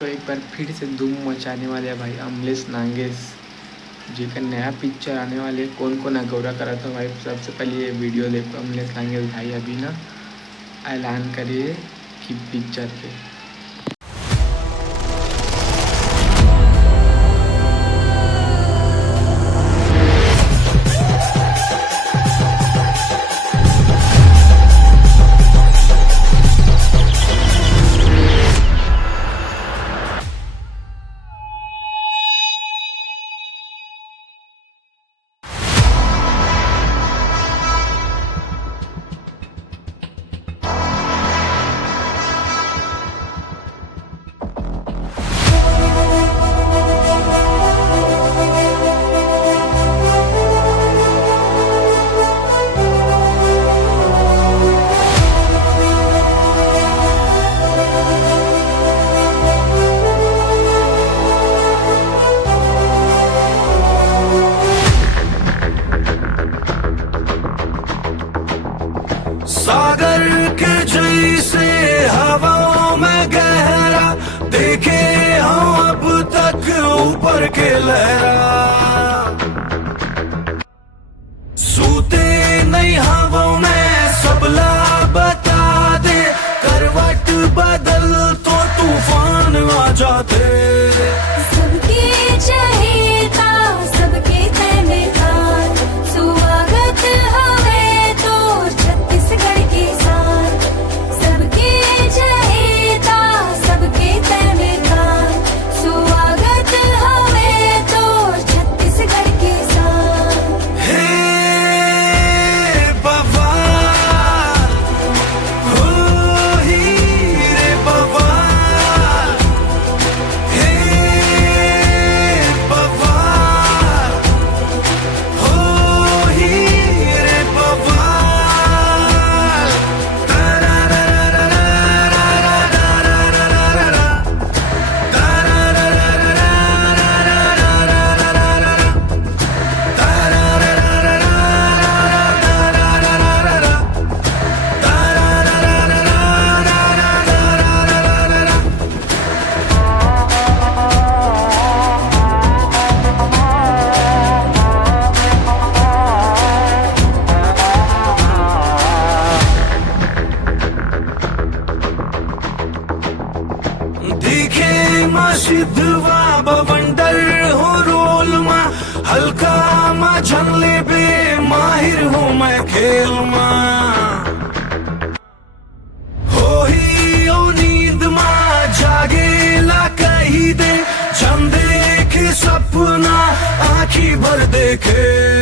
तो एक बार फिर से धूम मचाने वाले हैं भाई अमलेश नागेश जी का नया पिक्चर आने वाले। कौन कौन अगौरा करा था भाई। सबसे पहले ये वीडियो देखो। अमलेश नागेश भाई अभी ना ऐलान करिए कि पिक्चर के सागर के जैसे हवाओं में गहरा देखे हम अब तक ऊपर के लहरा। सूते नहीं हवाओं में सबला बता दे करवट बदल तो तूफान आ जाते। सबके चहेता सबके तने खान स्वागत हवे तो छत्तीसगढ़ के साथ। सबके चहेता सबके तने खान स्वागत हवे तो छत्तीसगढ़ के साथ। हे बवाल हो हीरे बवाल, हे बवाल हो हीरे बवाल। दिखे माँ सिद्धवा बवंडर हो रोल माँ हल्का माँ झनले बे माहिर हूँ मैं खेल माँ। हो ही ओ नींद माँ जागेला कही दे जम देखे सपना आँखी भर देखे।